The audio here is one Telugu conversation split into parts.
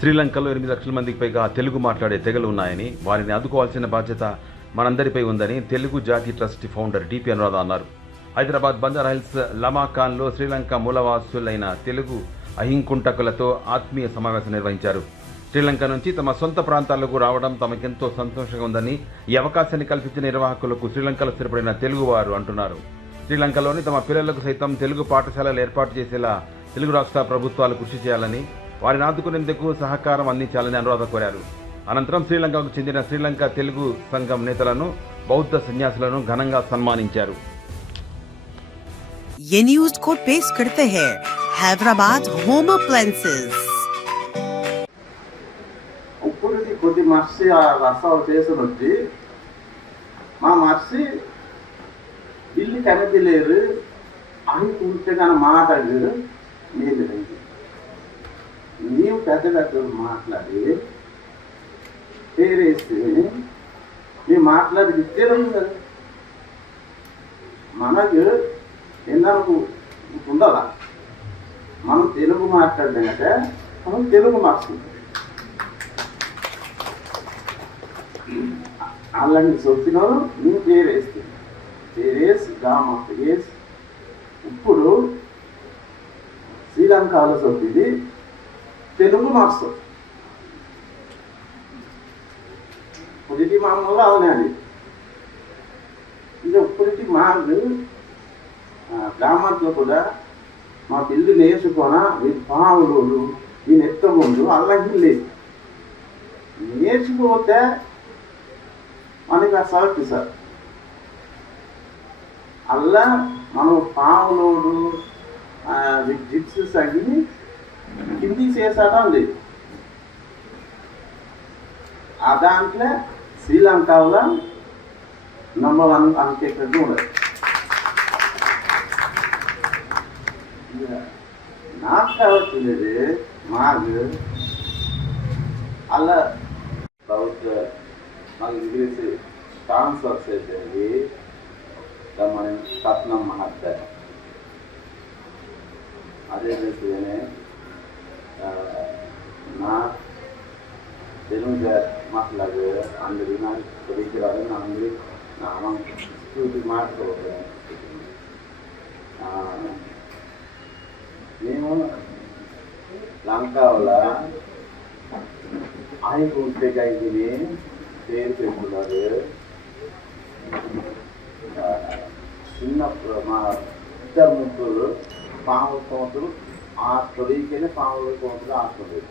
శ్రీలంకలో 8 లక్షల మందికి పైగా తెలుగు మాట్లాడే తెగలు ఉన్నాయని, వారిని ఆదుకోవాల్సిన బాధ్యత మనందరిపై ఉందని తెలుగు జాతి ట్రస్ట్ ఫౌండర్ డిపి అనురాధ అన్నారు. హైదరాబాద్ బంజారాహిల్స్ లమాకాన్లో శ్రీలంక మూలవాసులైన తెలుగు అహింకుంటకులతో ఆత్మీయ సమావేశం నిర్వహించారు. శ్రీలంక నుంచి తమ సొంత ప్రాంతాలకు రావడం తమకెంతో సంతోషంగా ఉందని ఈ అవకాశాన్ని కల్పించిన నిర్వాహకులకు శ్రీలంకలో స్థిరపడిన తెలుగువారు అంటున్నారు. శ్రీలంకలోని తమ పిల్లలకు సైతం తెలుగు పాఠశాలలు ఏర్పాటు చేసేలా తెలుగు రాష్ట్ర ప్రభుత్వాలు కృషి చేయాలని, వారిని ఆదుకునేందుకు సహకారం అందించాలని అనురాధ కోరారు. అనంతరం శ్రీలంకకు చెందిన శ్రీలంక తెలుగు సంఘం నేతలను, బౌద్ధ సన్యాసులను ఘనంగా సన్మానించారు. ये न्यूज को पेश करते हैं हैदराबाद होम अप्लायंसेस। ఉప్పుడుది కొద్ది మర్చి ఆ రసాలు చేసుకుని వచ్చి మా మర్చి ఇల్లు కనపిలేరు అని కూర్చే కానీ మాట్లాడారు. నీవు పెద్ద పెద్దలు మాట్లాడి పేరేస్తే మేము మాట్లాడి ఇచ్చేది కదా. మనకు ఎన్నరకు ఉండాల, మనం తెలుగు మాట్లాడినాక మనం తెలుగు మార్చుకుంటాం. అలాంటి సొప్పినారు నేను పేరేస్తాను, పేరేసి గామ పేరేసి. ఇప్పుడు శ్రీలంకలో సొప్పిది తెలుగు మార్చు పొలిటి మామూలు అవునండి. ఇంకా ఇప్పటికి మాకు గ్రామాల్లో కూడా మా పిల్లి నేర్చుకోనా వీళ్ళు పావులు ఈయన ఎత్తముందు అల్లకి లేదు. నేర్చుకోతే మనకి ఆ సవతి సార్ అల్లా మనం పావులోడు జిప్స్ సగిని కింది చేసాటం లేదు. ఆ దాంట్లో శ్రీలంకలో నంబర్ 1 అంకెక్కడికి ఉండదు. నాకు కావచ్చులేదు మాకు అలా బౌద్ధ మాకు ఇంగ్లీష్ ట్రాన్స్ఫర్స్ అయితే మన పట్నం మహత్త అదే చేస్తేనే నా తెలుగు మాట్లాడు అందరి నాకు తెలియరాదు. నా ఇంగ్లీష్ నా స్కూల్కి మాట్లాడుకోవాలి. మేము లంకాలో ఆయనకు ఉంటే కలిగిని పేరు పెట్టుకున్నారు. చిన్నప్పుడు మా ఇద్దరు ముగ్గురు పాముల కోతులు ఆస్ట్రేలియానే పాముల కోతులు ఆస్ట్రేలియా.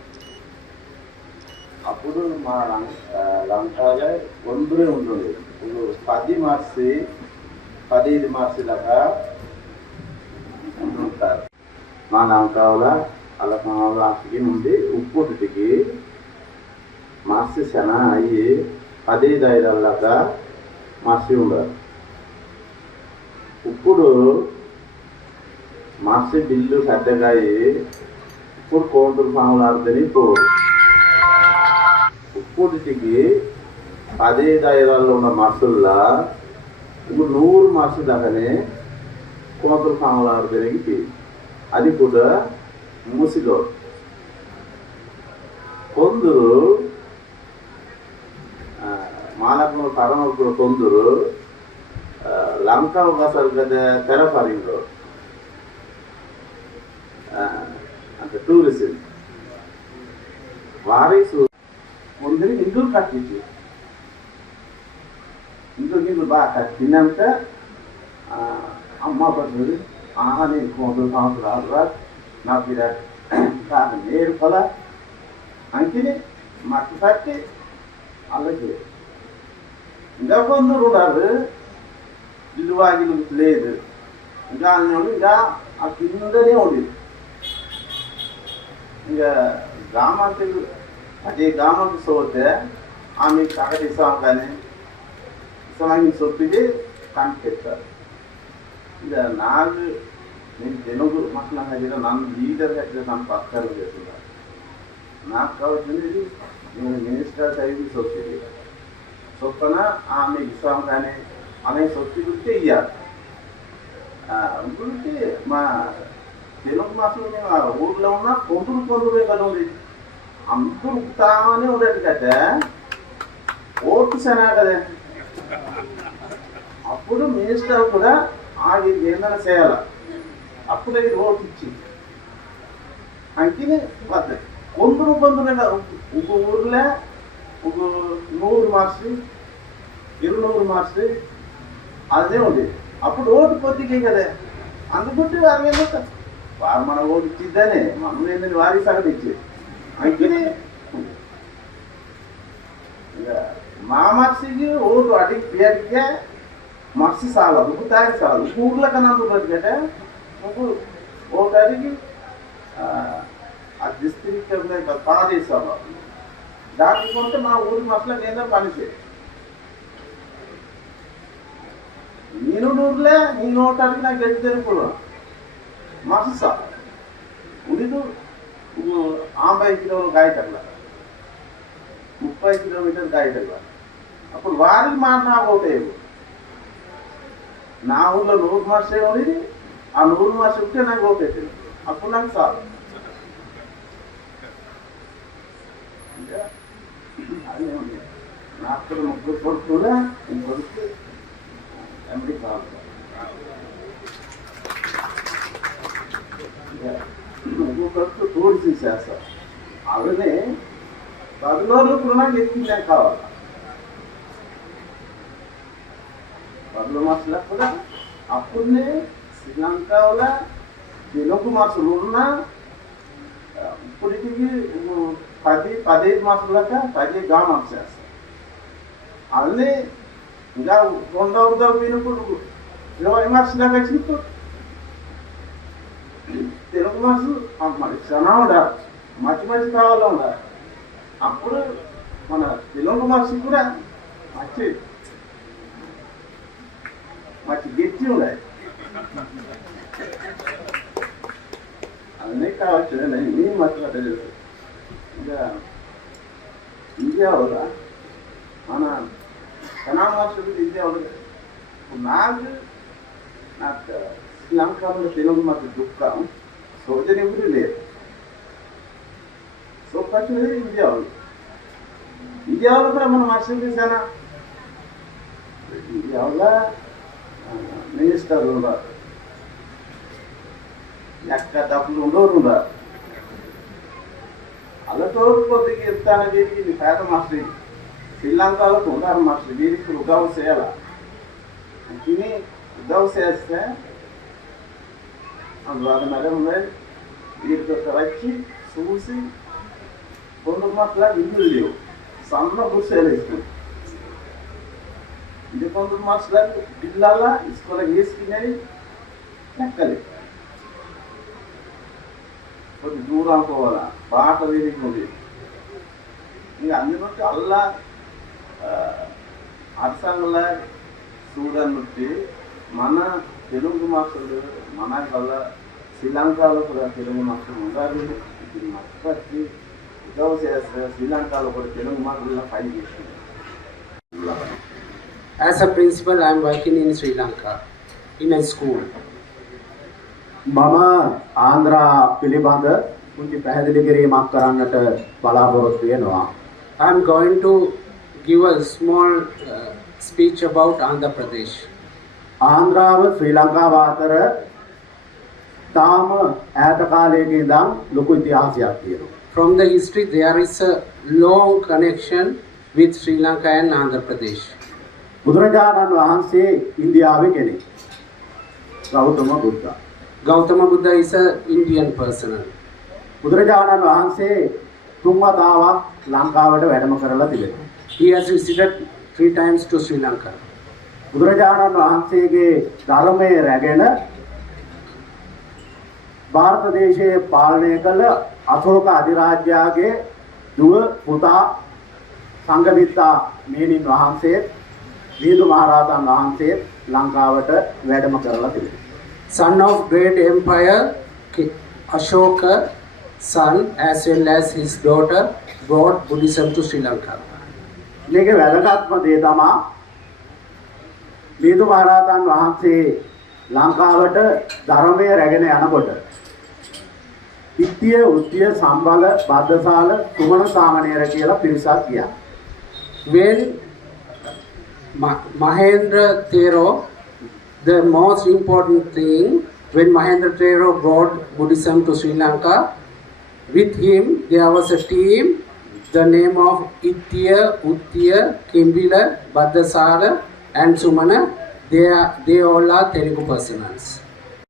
అప్పుడు మా లంకాలో ఒందరే ఉంటుంది. ఇప్పుడు 10 మార్చి 15 మార్చి దాకా ఉంటారు. మా లంకాలో అలా లాస్ట్కి నుండి ఉప్పుటికి మార్చి శన అయ్యి 15 దాకా మార్చి ఉండరు. ఇప్పుడు మార్చి బిల్లు పెద్దగా అయ్యి ఇప్పుడు కోంటూరు పాములు ఆడుతుంది. ఉప్పుటికి 15 ఉన్న మార్సుల్లో ఇప్పుడు 100 మార్చి దాకానే కోంటూరు పాములు ఆడుతుంది. అది కూడా మూసిలో కొందరు మానవ పరమకుడు కొందరు లంక ఒకసారి కదా తెరపరింలో అంటే టూరిస్ట్ వారీసు ముందు హిందువులు కట్టించి హిందువులు బాగా కట్టినాక అమ్మ పడుతుంది. నేను 100 సంవత్సరాలు నాకు ఇది కాదు నేరు పొల అంకిని మట్టి పట్టి అలాగే ఇంకా కొందరు ఉన్నారు. ఇల్లు వాగిలు లేదు, ఇంకా ఇంకా ఆ కిందనే ఉండేది. ఇంకా గ్రామానికి అదే గ్రామానికి పోతే ఆమె ప్రకటిస్తాం కానీ ఇసలాంటి సొప్పిది కనిపెట్టారు. ఇంకా నాకు నేను తెలుగు మాట్లాడిన నన్ను లీడర్ అయితే నన్ను పక్కన చేస్తున్నారు. నాకు కావాల్సింది నేను మినిస్టర్ సైజు సొప్పిది చొప్పున ఆమె ఇస్తాం కానీ అనే సొప్పి గురించి ఇయ్యాలి. గురించి మా తెలుగు మాసంలో మేము ఊర్లో ఉన్న కొందరు కదా ఉంది. అందరూ ఉక్కుతామని ఉండేది కదా ఓటు సనా కదా అప్పుడు మినిస్టర్ కూడా ఆగి ఏదైనా చేయాలి అప్పుడు ఇది ఓటు ఇచ్చింది అంకిని పద్ధతి కొందరు ఒక ఊర్లో ఒక 100 మార్క్స్ 200 మార్క్స్ అదే ఉండేది అప్పుడు ఓటు పొద్దుకే కదా అందుకుంటే వారి వారు మన ఓటు ఇచ్చిద్దానే మనం ఏంటంటే వారికి సగం ఇచ్చేది అంకిని మా మార్క్స్కి ఓటు అడిగి పేరుకే మార్క్స్ చాలా ఉక్కుతాయి చాలా ఊర్ల కన్నా కదా ఓటు అడిగి ఆ డిస్ట్రిక్ట్ పరదేశాలు దానికి కొంటే మా ఊరి మసలకు ఏదో పనిచేయదు నేను ఊర్లే నీ నోటు అడిగి నాకు గట్టి తెలుపుడు మస ఉడిదు 50 కిలోలు గాయటల్లా 30 కిలోమీటర్లు గాయటల్లా అప్పుడు వారికి మాట నా ఓటేవు నా ఊళ్ళో 100 మార్క్స్ ఉండేది ఆ 100 మార్క్స్ ఉంటే నాకు ఓటేది అప్పుడు నాకు చాలు అదే ఉంది నాకు 3 కొడుకులా ఇంకొడుకు ఎండి కాదు ఇంకొకరు తోడిసి చేస్తారు అవనే 10 రోజులు కూడా నాకు ఎక్కించాం కావాలి 10 మార్క్స్లో కూడా అప్పుడే శ్రీలంకలో తెలుగు మార్క్సులు ఉన్నా ఇప్పటికి 10-15 మార్కులక 10 గా మార్క్స్ చేస్తారు అన్నీ ఇంకా 2వ తరగతినప్పుడు 20 మార్క్స్ దాకా వచ్చినప్పుడు తెలుగు మార్క్స్ మరి చాలా ఉండాలి మంచి కావాలో ఉండాలి అప్పుడు మన తెలుగు మార్క్స్ కూడా మంచి గెచ్చి ఉండాలి అన్నీ కావచ్చు నేను మాట్లాడలేదు ఇంకా ఇండియాలో మన కనామాసుడు ఇండియాలో నాకు శ్రీలంకలో తెలుగు మాకు దుఃఖం సోదరి ఎవరు లేదు సో ఫస్ట్ ఇండియాలో కూడా మనం అర్థం చేశానా ఇండియాలో మినిస్టర్ ఉన్నారు ఎక్క డబ్బులు ఉండరు అల్లతోడు కొద్దిగా ఇస్తాను వీరికి పేద మాస్టర్ శ్రీలంకలో ఉన్నారు మాస్టర్ వీరికి ఉద్యోగం చేయాలా తిని ఉద్యోగం చేస్తే అందువల్ల మరి ఉన్నాయి వీరికి వచ్చి చూసి 2 మాటల ఇల్లు లేవు సన్న గుర్సేలు ఇస్తుంది ఇది 2 మాటల ఇళ్ళ ఇసుకలో వేసుకునేవి లెక్కలేదు కొద్ది దూరం పోవాలా పాట వేదిక ఉంది ఇంకా అందులోకి అల్లా అర్సంగల చూడనుంటి మన తెలుగు మాస్టర్లు మన వల్ల శ్రీలంకలో కూడా తెలుగు మాస్టర్లు ఉండాలి ఇది మర్చిపట్టి ఉద్యోగం చేస్తారు శ్రీలంకలో కూడా తెలుగు మాస్టర్లో పని చేస్తుంది. As a principal, I am working in Sri Lanka in a school. මම ආන්ද්‍රා පිළිබඳ මුංචි පැහැදිලි කිරීමක් කරන්නට බලාපොරොත්තු වෙනවා. I am going to give a small speech about Andhra Pradesh. ආන්ද්‍රාව ශ්‍රී ලංකාව අතර තාම ඈත කාලයක ඉඳන් ලොකු ඉතිහාසයක් තියෙනවා. From the history, there is a long connection with Sri Lanka and Andhra Pradesh. බුදුරජාණන් වහන්සේ ඉන්දියාවේ කෙනෙක්. Gautama Buddha. Gautama Buddha is an Indian person. බුදුරජාණන් වහන්සේ 3 වතාවක් ලංකාවට වැඩම කරලා තිබෙනවා. He has visited 3 times to Sri Lanka. බුදුරජාණන් වහන්සේගේ ධර්මයේ රැගෙන ಭಾರತ දේශයේ පාලනය කළ අශෝක අධිරාජ්‍යයේ දුව පුතා සංඝමිත්තා මෙහෙණින් වහන්සේ දීදු මහරහතන් වහන්සේ ලංකාවට වැඩම කරලා තිබෙනවා. Son of great empire, Ashoka, son as well as his daughter brought Buddhism to Sri Lanka. මේකේ වැදගත්ම දේ තමයි දීදු මහරහතන් වහන්සේ ලංකාවට ධර්මයේ රැගෙන යනකොට ඉත්තිය උත්තිය සම්බල බද්දසාල සුමන සාමණේර කියලා පිරිසක් ගියා. When Mahendra Thero, the most important thing, when Mahendra Thero brought Buddhism to Sri Lanka, with him there was a team, the name of Ittiya, Uttiya, Kimbila, Bhaddasara and Sumana. They all are Telugu persons.